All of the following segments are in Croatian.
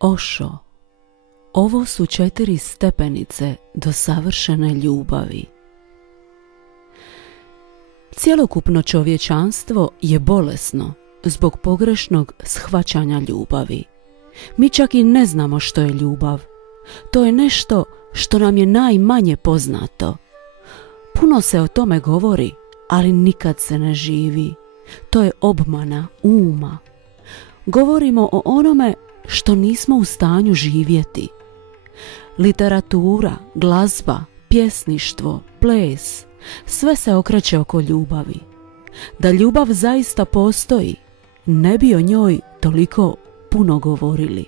Ošo. Ovo su 4 stepenice do savršene ljubavi. Cjelokupno čovječanstvo je bolesno zbog pogrešnog shvaćanja ljubavi. Mi čak i ne znamo što je ljubav. To je nešto što nam je najmanje poznato. Puno se o tome govori, ali nikad se ne živi. To je obmana uma. Govorimo o onome što nismo u stanju živjeti. Literatura, glazba, pjesništvo, ples, sve se okreće oko ljubavi. Da ljubav zaista postoji, ne bi o njoj toliko puno govorili.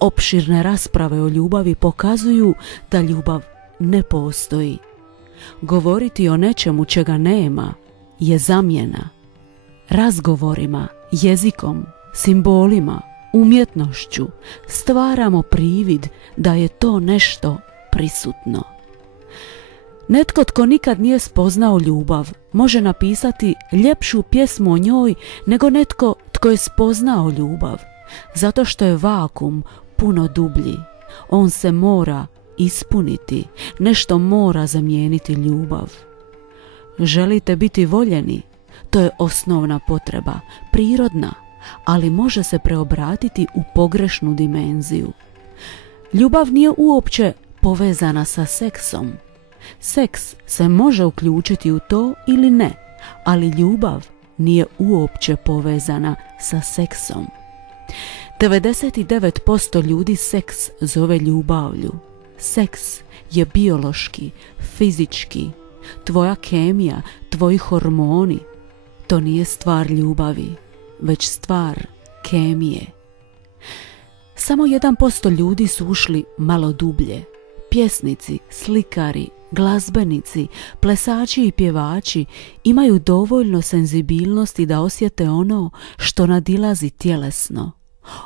Opširne rasprave o ljubavi pokazuju da ljubav ne postoji. Govoriti o nečemu čega nema je zamjena. Razgovorima, jezikom, simbolima, umjetnošću stvaramo privid da je to nešto prisutno. Netko tko nikad nije spoznao ljubav može napisati ljepšu pjesmu o njoj nego netko tko je spoznao ljubav, zato što je vakuum puno dublji. On se mora ispuniti, nešto mora zamijeniti ljubav. Želite biti voljeni? To je osnovna potreba, prirodna, ali može se preobratiti u pogrešnu dimenziju. Ljubav nije uopće povezana sa seksom. Seks se može uključiti u to ili ne, ali ljubav nije uopće povezana sa seksom. 99% ljudi seks zove ljubavlju. Seks je biološki, fizički, tvoja kemija, tvoji hormoni. To nije stvar ljubavi, već stvar kemije. Samo 1% ljudi su ušli malo dublje. Pjesnici, slikari, glazbenici, plesači i pjevači imaju dovoljno senzibilnosti da osjete ono što nadilazi tjelesno.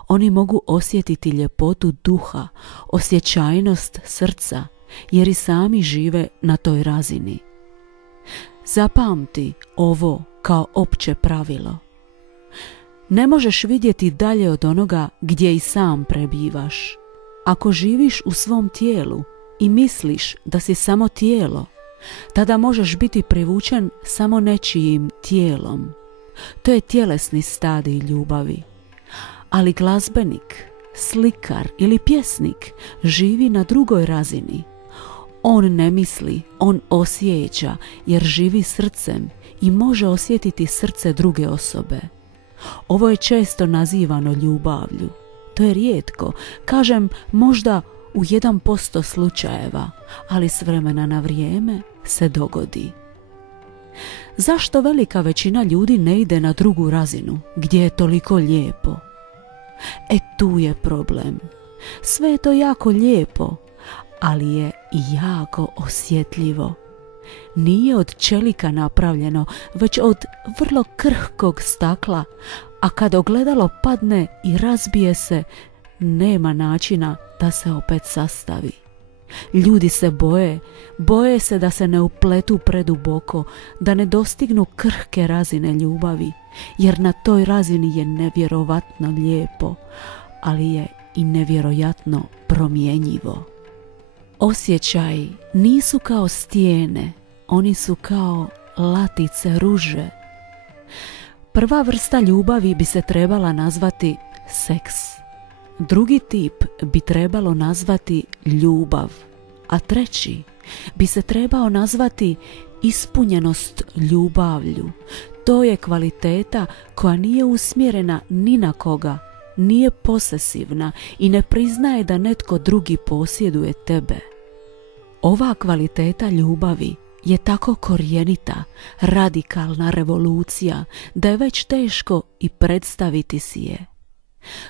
Oni mogu osjetiti ljepotu duha, osjećajnost srca, jer i sami žive na toj razini. Zapamti ovo kao opće pravilo. Ne možeš vidjeti dalje od onoga gdje i sam prebivaš. Ako živiš u svom tijelu i misliš da si samo tijelo, tada možeš biti privučen samo nečijim tijelom. To je tjelesni stadij ljubavi. Ali glazbenik, slikar ili pjesnik živi na drugoj razini. On ne misli, on osjeća jer živi srcem i može osjetiti srce druge osobe. Ovo je često nazivano ljubavlju. To je rijetko, kažem možda u 1% slučajeva, ali s vremena na vrijeme se dogodi. Zašto velika većina ljudi ne ide na drugu razinu, gdje je toliko lijepo? Tu je problem. Sve je to jako lijepo, ali je i jako osjetljivo. Nije od čelika napravljeno, već od vrlo krhkog stakla, a kad ogledalo padne i razbije se, nema načina da se opet sastavi. Ljudi se boje se da se ne upletu preduboko, da ne dostignu krhke razine ljubavi, jer na toj razini je nevjerovatno lijepo, ali je i nevjerojatno promjenjivo. Osjećaji nisu kao stijene, oni su kao latice ruže. Prva vrsta ljubavi bi se trebala nazvati seks. Drugi tip bi trebalo nazvati ljubav, a treći bi se trebao nazvati ispunjenost ljubavlju. To je kvaliteta koja nije usmjerena ni na koga, nije posesivna i ne priznaje da netko drugi posjeduje tebe. Ova kvaliteta ljubavi je tako korijenita, radikalna revolucija da je već teško i predstaviti si je.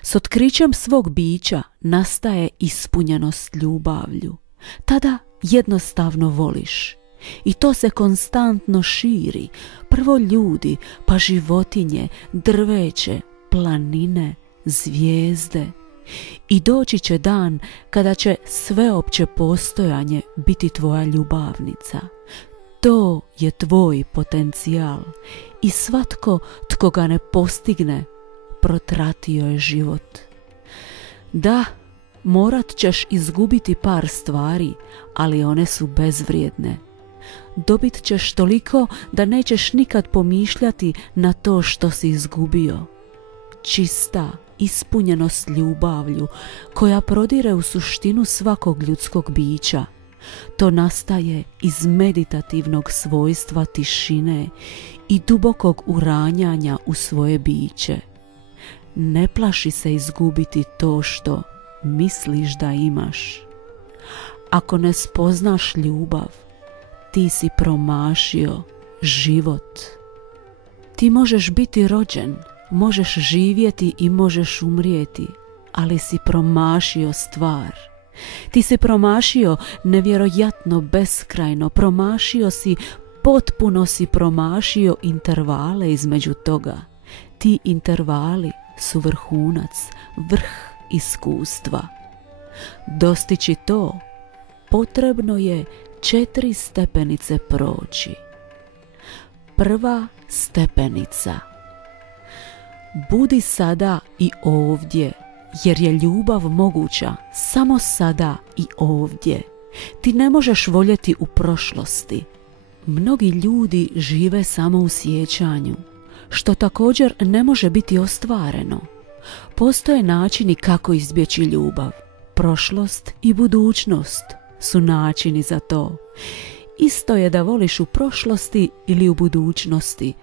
S otkrićem svog bića nastaje ispunjenost ljubavlju. Tada jednostavno voliš. I to se konstantno širi. Prvo ljudi, pa životinje, drveće, planine, zvijezde. I doći će dan kada će sveopće postojanje biti tvoja ljubavnica. To je tvoj potencijal i svatko tko ga ne postigne protratio je život. Da, morat ćeš izgubiti par stvari, ali one su bezvrijedne. Dobit ćeš toliko da nećeš nikad pomišljati na to što si izgubio. Čista ispunjenost ljubavlju koja prodire u suštinu svakog ljudskog bića. To nastaje iz meditativnog svojstva tišine i dubokog uranjanja u svoje biće. Ne plaši se izgubiti to što misliš da imaš. Ako ne spoznaš ljubav, ti si promašio život. Ti možeš biti rođen, možeš živjeti i možeš umrijeti, ali si promašio stvar. Ti si promašio nevjerojatno beskrajno, potpuno si promašio intervale između toga. Ti intervali su vrhunac, vrh iskustva. Dostići to, potrebno je 4 stepenice proći. Prva stepenica. Budi sada i ovdje, jer je ljubav moguća samo sada i ovdje. Ti ne možeš voljeti u prošlosti. Mnogi ljudi žive samo u sjećanju, što također ne može biti ostvareno. Postoje načini kako izbjeći ljubav. Prošlost i budućnost su načini za to. Isto je da voliš u prošlosti ili u budućnosti.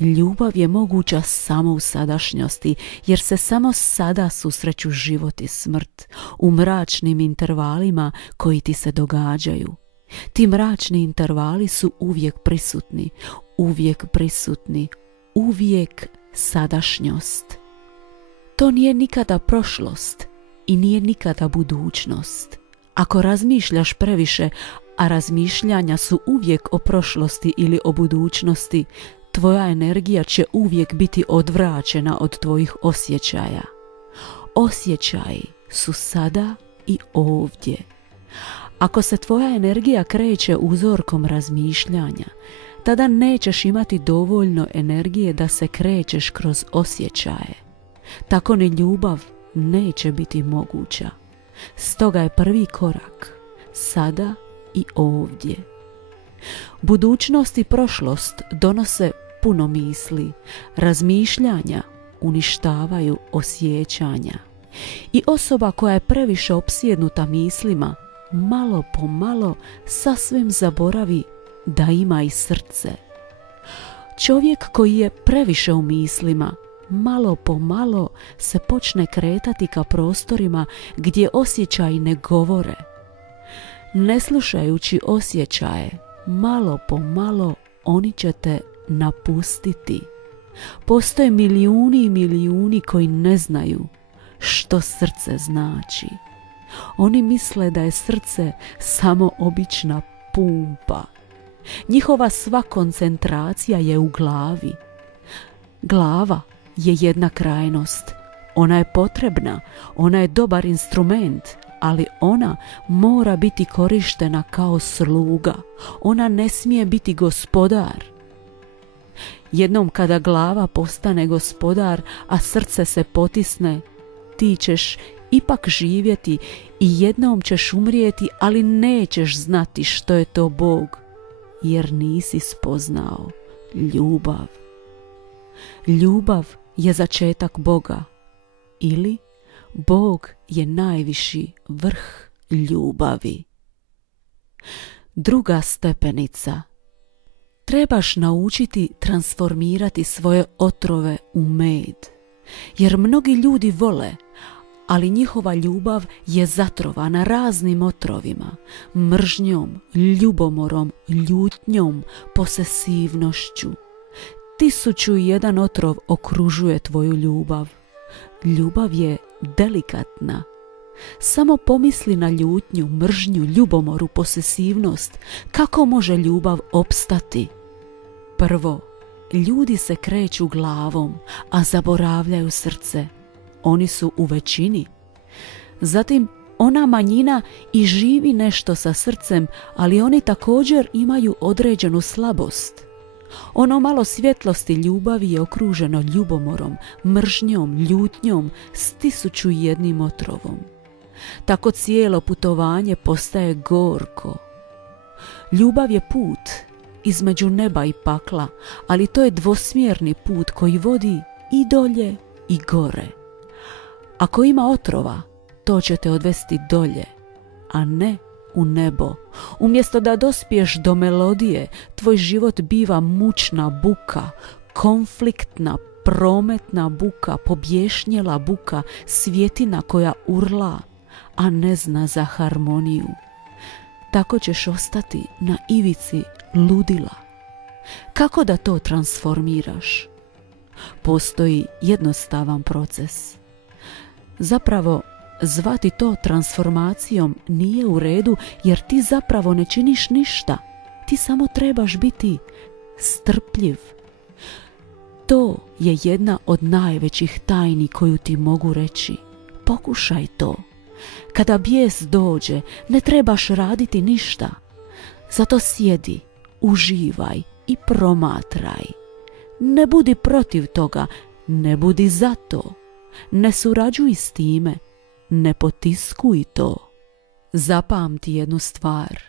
Ljubav je moguća samo u sadašnjosti, jer se samo sada susreću život i smrt u mračnim intervalima koji ti se događaju. Ti mračni intervali su uvijek sadašnjost. To nije nikada prošlost i nije nikada budućnost. Ako razmišljaš previše, a razmišljanja su uvijek o prošlosti ili o budućnosti, tvoja energija će uvijek biti odvraćena od tvojih osjećaja. Osjećaji su sada i ovdje. Ako se tvoja energija kreće uzorkom razmišljanja, tada nećeš imati dovoljno energije da se krećeš kroz osjećaje. Tako ni ljubav neće biti moguća. Stoga je prvi korak sada i ovdje. Budućnost i prošlost donose puno misli, razmišljanja uništavaju osjećanja. I osoba koja je previše opsjednuta mislima, malo po malo sasvim zaboravi da ima i srce. Čovjek koji je previše u mislima, malo po malo se počne kretati ka prostorima gdje osjećaji ne govore. Ne slušajući osjećaje, malo po malo oni će te napustiti. Postoje milijuni i milijuni koji ne znaju što srce znači. Oni misle da je srce samo obična pumpa. Njihova sva koncentracija je u glavi. Glava je jedna krajnost. Ona je potrebna, ona je dobar instrument, ali ona mora biti korištena kao sluga. Ona ne smije biti gospodar. Jednom kada glava postane gospodar, a srce se potisne, ti ćeš ipak živjeti i jednom ćeš umrijeti, ali nećeš znati što je to Bog, jer nisi spoznao ljubav. Ljubav je začetak Boga, ili Bog je najviši vrh ljubavi. Druga stepenica. Trebaš naučiti transformirati svoje otrove u med, jer mnogi ljudi vole, ali njihova ljubav je zatrovana raznim otrovima, mržnjom, ljubomorom, ljutnjom, posesivnošću. 1001 otrov okružuje tvoju ljubav. Ljubav je delikatna. Samo pomisli na ljutnju, mržnju, ljubomoru, posesivnost. Kako može ljubav opstati? Prvo, ljudi se kreću glavom, a zaboravljaju srce. Oni su u većini. Zatim, ona manjina i živi nešto sa srcem, ali oni također imaju određenu slabost. Ono malo svjetlosti ljubavi je okruženo ljubomorom, mržnjom, ljutnjom, s 1001 otrovom. Tako cijelo putovanje postaje gorko. Ljubav je put između neba i pakla, ali to je dvosmjerni put koji vodi i dolje i gore. Ako ima otrova, to će te odvesti dolje, a ne u nebo. Umjesto da dospiješ do melodije, tvoj život biva mučna buka, konfliktna, prometna buka, pobješnjela buka, svjetina koja urla, a ne zna za harmoniju. Tako ćeš ostati na ivici ludila. Kako da to transformiraš? Postoji jednostavan proces. Zapravo, zvati to transformacijom nije u redu, jer ti zapravo ne činiš ništa. Ti samo trebaš biti strpljiv. To je jedna od najvećih tajni koju ti mogu reći. Pokušaj to. Kada bijes dođe, ne trebaš raditi ništa. Zato sjedi, uživaj i promatraj. Ne budi protiv toga, ne budi za to. Ne surađuj s time, ne potiskuj to. Zapamti jednu stvar.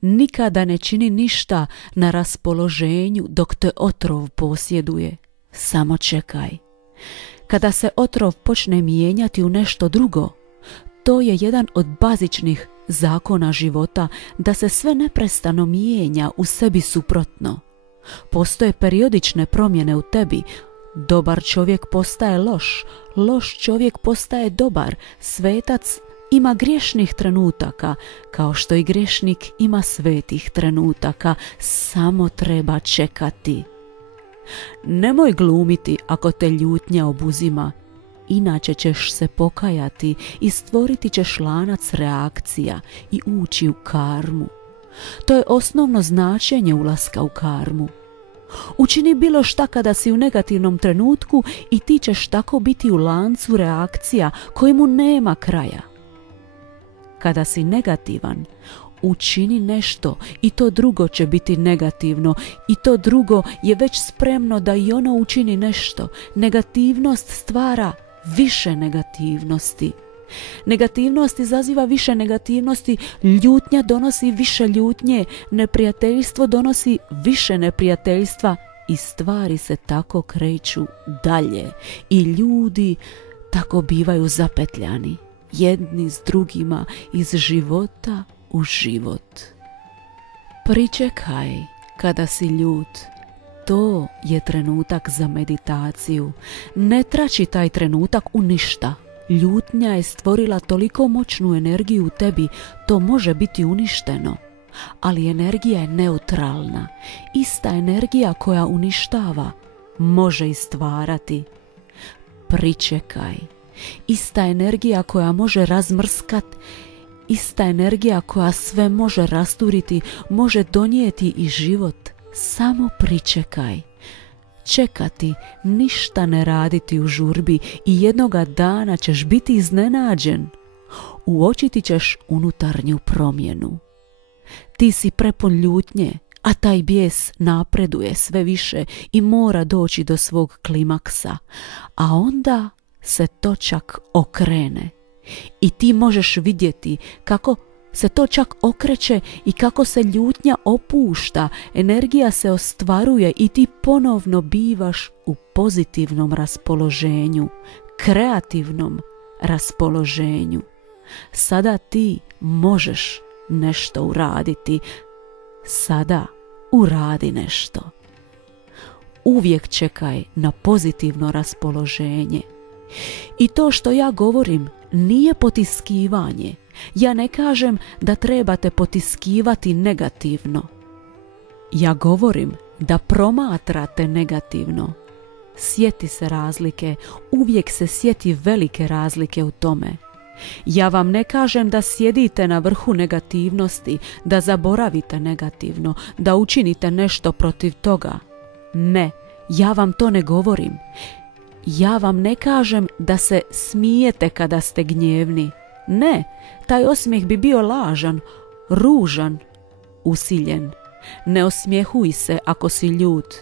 Nikada ne čini ništa na raspoloženju dok te otrov posjeduje. Samo čekaj. Kada se otrov počne mijenjati u nešto drugo, to je jedan od bazičnih zakona života, da se sve neprestano mijenja u sebi suprotno. Postoje periodične promjene u tebi. Dobar čovjek postaje loš, loš čovjek postaje dobar, svetac ima griješnih trenutaka, kao što i griješnik ima svetih trenutaka, samo treba čekati. Nemoj glumiti ako te ljutnja obuzima, inače ćeš se pokajati i stvoriti ćeš lanac reakcija i ući u karmu. To je osnovno značenje ulaska u karmu. Učini bilo šta kada si u negativnom trenutku i ti ćeš tako biti u lancu reakcija kojemu nema kraja. Kada si negativan, učini nešto i to drugo će biti negativno i to drugo je već spremno da i ono učini nešto. Negativnost stvara više negativnosti. Negativnost izaziva više negativnosti, ljutnja donosi više ljutnje, neprijateljstvo donosi više neprijateljstva i stvari se tako kreću dalje i ljudi tako bivaju zapetljani jedni s drugima iz života u život. Pričekaj kada si ljut. To je trenutak za meditaciju. Ne trači taj trenutak u ništa. Ljutnja je stvorila toliko moćnu energiju u tebi, to može biti uništeno. Ali energija je neutralna. Ista energija koja uništava može i stvarati. Pričekaj. Ista energija koja može razmrskat, ista energija koja sve može rasturiti, može donijeti i život. Samo pričekaj. Čekati, ništa ne raditi u žurbi i jednoga dana ćeš biti iznenađen. Uočiti ćeš unutarnju promjenu. Ti si prepun ljutnje, a taj bijes napreduje sve više i mora doći do svog klimaksa. A onda se to čak okrene. I ti možeš vidjeti kako se to čak okreće i kako se ljutnja opušta, energija se ostvaruje i ti ponovno bivaš u pozitivnom raspoloženju, kreativnom raspoloženju. Sada ti možeš nešto uraditi. Sada uradi nešto. Uvijek čekaj na pozitivno raspoloženje. I to što ja govorim nije potiskivanje. Ja ne kažem da trebate potiskivati negativno. Ja govorim da promatrate negativno. Sjeti se razlike, uvijek se sjeti velike razlike u tome. Ja vam ne kažem da sjedite na vrhu negativnosti, da zaboravite negativno, da učinite nešto protiv toga. Ne, ja vam to ne govorim. Ja vam ne kažem da se smijete kada ste gnjevni. Ne, taj osmijeh bi bio lažan, ružan, usiljen. Ne osmjehuj se ako si ljut.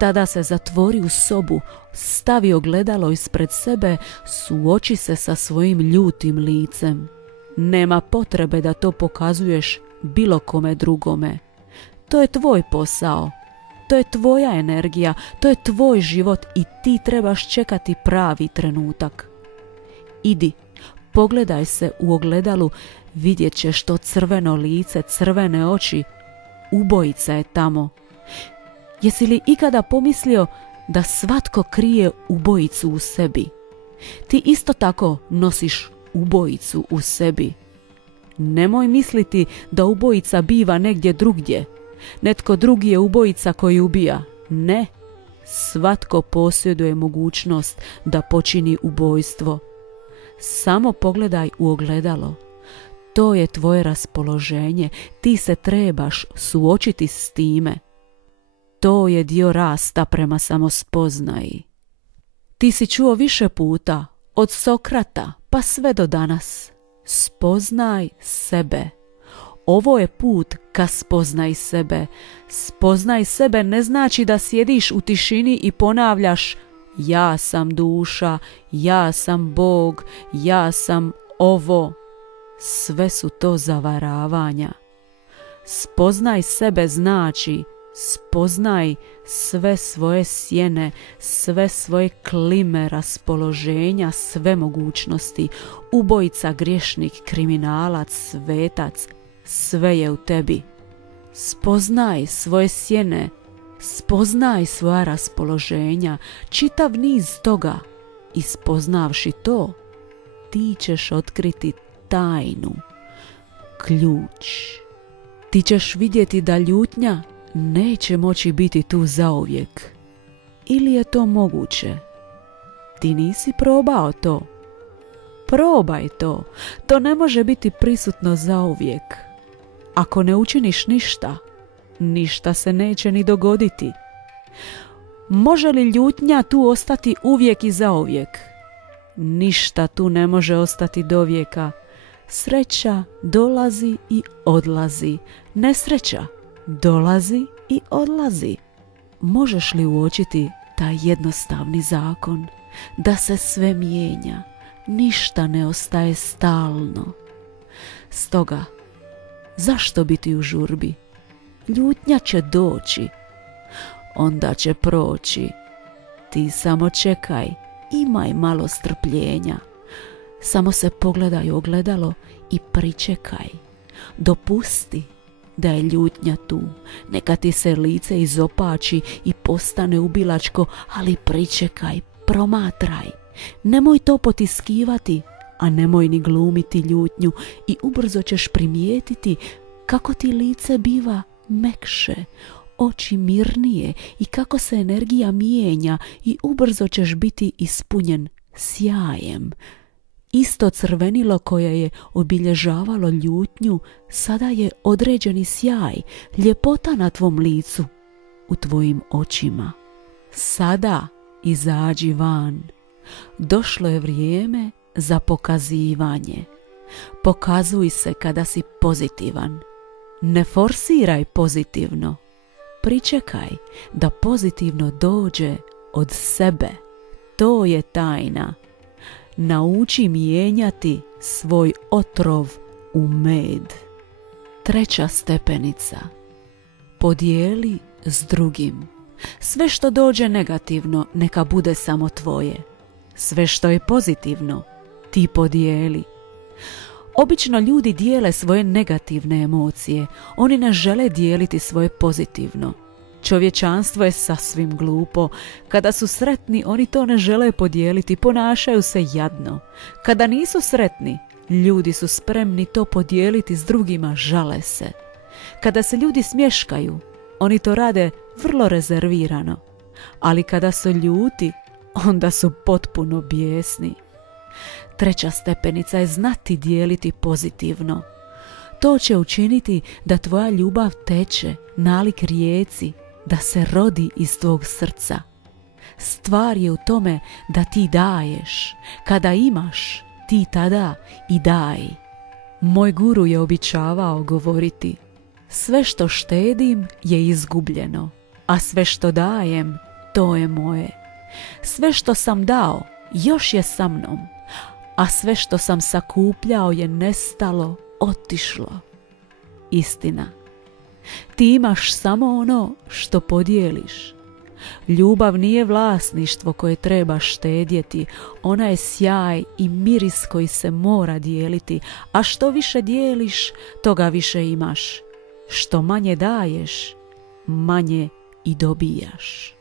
Tada se zatvori u sobu, stavi ogledalo ispred sebe, suoči se sa svojim ljutim licem. Nema potrebe da to pokazuješ bilo kome drugome. To je tvoj posao. To je tvoja energija, to je tvoj život i ti trebaš čekati pravi trenutak. Idi, pogledaj se u ogledalu, vidjet ćeš to crveno lice, crvene oči. Ubojica je tamo. Jesi li ikada pomislio da svatko krije ubojicu u sebi? Ti isto tako nosiš ubojicu u sebi. Nemoj misliti da ubojica biva negdje drugdje. Netko drugi je ubojica koji ubija. Ne, svatko posjeduje mogućnost da počini ubojstvo. Samo pogledaj u ogledalo. To je tvoje raspoloženje, ti se trebaš suočiti s time. To je dio rasta prema samospoznaji. Ti si čuo više puta, od Sokrata pa sve do danas. Spoznaj sebe. Ovo je put ka spoznaj sebe. Spoznaj sebe ne znači da sjediš u tišini i ponavljaš ja sam duša, ja sam Bog, ja sam ovo. Sve su to zavaravanja. Spoznaj sebe znači spoznaj sve svoje sjene, sve svoje klime, raspoloženja, sve mogućnosti. Ubojica, griješnik, kriminalac, svetac, sve je u tebi. Spoznaj svoje sjene, spoznaj svoja raspoloženja, čitav niz toga. I spoznavši to, ti ćeš otkriti tajnu, ključ. Ti ćeš vidjeti da ljutnja neće moći biti tu zauvijek. Ili je to moguće? Ti nisi probao to. Probaj to. To ne može biti prisutno zauvijek. Ako ne učiniš ništa, ništa se neće ni dogoditi. Može li ljutnja tu ostati uvijek i zauvijek? Ništa tu ne može ostati do vijeka. Sreća dolazi i odlazi. Nesreća dolazi i odlazi. Možeš li uočiti taj jednostavni zakon? Da se sve mijenja. Ništa ne ostaje stalno. Stoga, zašto biti u žurbi? Ljutnja će doći. Onda će proći. Ti samo čekaj. Imaj malo strpljenja. Samo se pogledaj u ogledalo i pričekaj. Dopusti da je ljutnja tu. Neka ti se lice izopači i postane ubilačko, ali pričekaj, promatraj. Nemoj to potiskivati, a nemoj ni glumiti ljutnju i ubrzo ćeš primijetiti kako ti lice biva mekše, oči mirnije i kako se energija mijenja i ubrzo ćeš biti ispunjen sjajem. Isto crvenilo koje je obilježavalo ljutnju, sada je određeni sjaj, ljepota na tvom licu, u tvojim očima. Sada izađi van. Došlo je vrijeme za pokazivanje. Pokazuj se kada si pozitivan. Ne forsiraj pozitivno. Pričekaj da pozitivno dođe od sebe. To je tajna. Nauči mijenjati svoj otrov u med. 3. stepenica. Podijeli s drugim. Sve što dođe negativno, neka bude samo tvoje. Sve što je pozitivno, ti podijeli. Obično ljudi dijele svoje negativne emocije. Oni ne žele dijeliti svoje pozitivno. Čovječanstvo je sasvim glupo. Kada su sretni, oni to ne žele podijeliti, ponašaju se jadno. Kada nisu sretni, ljudi su spremni to podijeliti s drugima, žale se. Kada se ljudi smješkaju, oni to rade vrlo rezervirano. Ali kada su ljuti, onda su potpuno bijesni. 3. stepenica je znati dijeliti pozitivno. To će učiniti da tvoja ljubav teče nalik rijeci, da se rodi iz tvog srca. Stvar je u tome da ti daješ. Kada imaš, ti tada i daj. Moj guru je običavao govoriti: Sve što štedim je izgubljeno, a sve što dajem, to je moje. Sve što sam dao, još je sa mnom, a sve što sam sakupljao je nestalo, otišlo. Istina. Ti imaš samo ono što podijeliš. Ljubav nije vlasništvo koje treba štedjeti, ona je sjaj i miris koji se mora dijeliti, a što više dijeliš, toga više imaš. Što manje daješ, manje i dobijaš.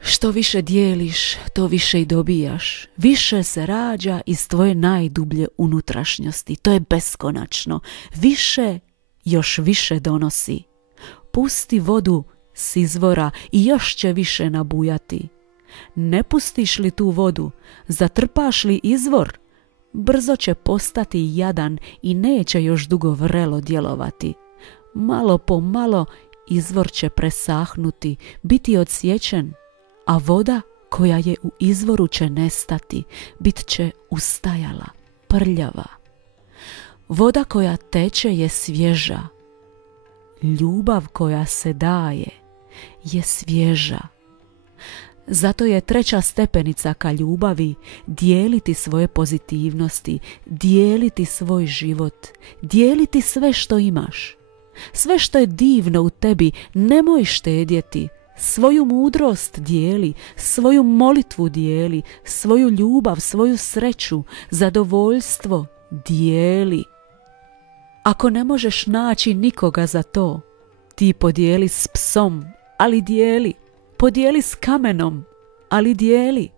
Što više dijeliš, to više i dobijaš. Više se rađa iz tvoje najdublje unutrašnjosti. To je beskonačno. Više još više donosi. Pusti vodu s izvora i još će više nabujati. Ne pustiš li tu vodu, zatrpaš li izvor, brzo će postati jadan i neće još dugo vrelo djelovati. Malo po malo izvor će presahnuti, biti odsječen, a voda koja je u izvoru će nestati, bit će ustajala, prljava. Voda koja teče je svježa. Ljubav koja se daje je svježa. Zato je 3. stepenica ka ljubavi dijeliti svoje pozitivnosti, dijeliti svoj život, dijeliti sve što imaš. Sve što je divno u tebi nemoj štedjeti. Svoju mudrost dijeli, svoju molitvu dijeli, svoju ljubav, svoju sreću, zadovoljstvo dijeli. Ako ne možeš naći nikoga za to, ti podijeli s psom, ali dijeli. Podijeli s kamenom, ali dijeli.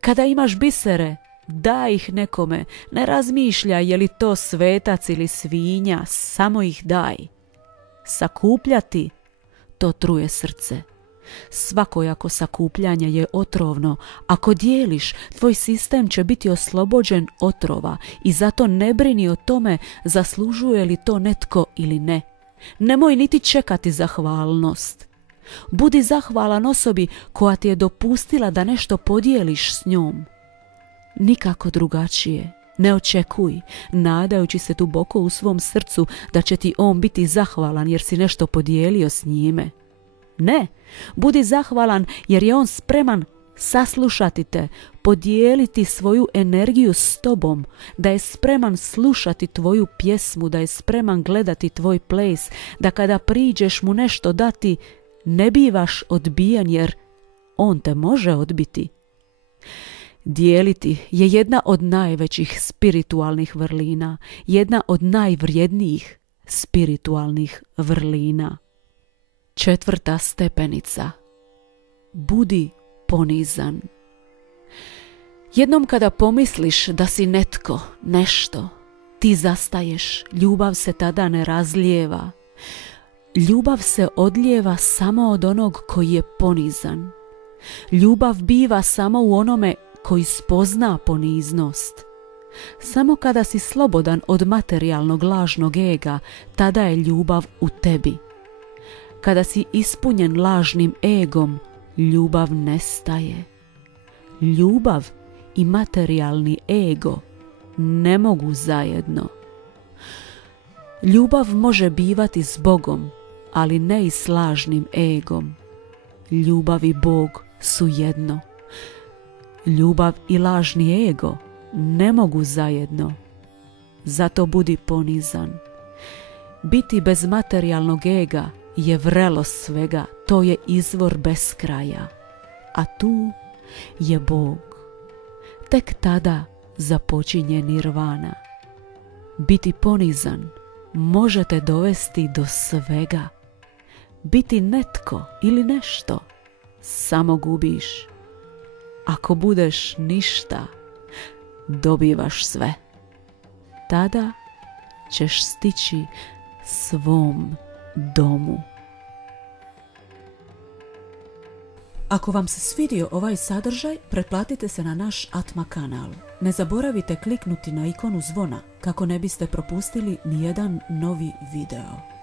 Kada imaš bisere, daj ih nekome. Ne razmišljaj je li to svetac ili svinja, samo ih daj. Sakupljati, to truje srce. Svakojako sakupljanje je otrovno. Ako dijeliš, tvoj sistem će biti oslobođen otrova i zato ne brini o tome zaslužuje li to netko ili ne. Nemoj niti čekati zahvalnost. Budi zahvalan osobi koja ti je dopustila da nešto podijeliš s njom. Nikako drugačije. Ne očekuj, nadajući se duboko u svom srcu da će ti on biti zahvalan jer si nešto podijelio s njime. Ne, budi zahvalan jer je on spreman saslušati te, podijeliti svoju energiju s tobom, da je spreman slušati tvoju pjesmu, da je spreman gledati tvoj ples, da kada priđeš mu nešto dati, ne bivaš odbijen jer on te može odbiti. Dijeliti je jedna od najvećih spiritualnih vrlina, jedna od najvrijednijih spiritualnih vrlina. 4. stepenica. Budi ponizan. Jednom kada pomisliš da si netko, nešto, ti zastaješ, ljubav se tada ne razlijeva. Ljubav se odlijeva samo od onog koji je ponizan. Ljubav biva samo u onome koji spozna poniznost. Samo kada si slobodan od materijalnog lažnog ega, tada je ljubav u tebi. Kada si ispunjen lažnim egom, ljubav nestaje. Ljubav i materijalni ego ne mogu zajedno. Ljubav može bivati s Bogom, ali ne i s lažnim egom. Ljubav i Bog su jedno. Ljubav i lažni ego ne mogu zajedno. Zato budi ponizan. Biti bez materijalnog ega je vrelo svega, to je izvor beskraja. A tu je Bog. Tek tada započinje nirvana. Biti ponizan može te dovesti do svega. Biti netko ili nešto, samo gubiš. Ako budeš ništa, dobivaš sve. Tada ćeš stići svom domu. Ako vam se svidio ovaj sadržaj, pretplatite se na naš Atma kanal. Ne zaboravite kliknuti na ikonu zvona kako ne biste propustili nijedan novi video.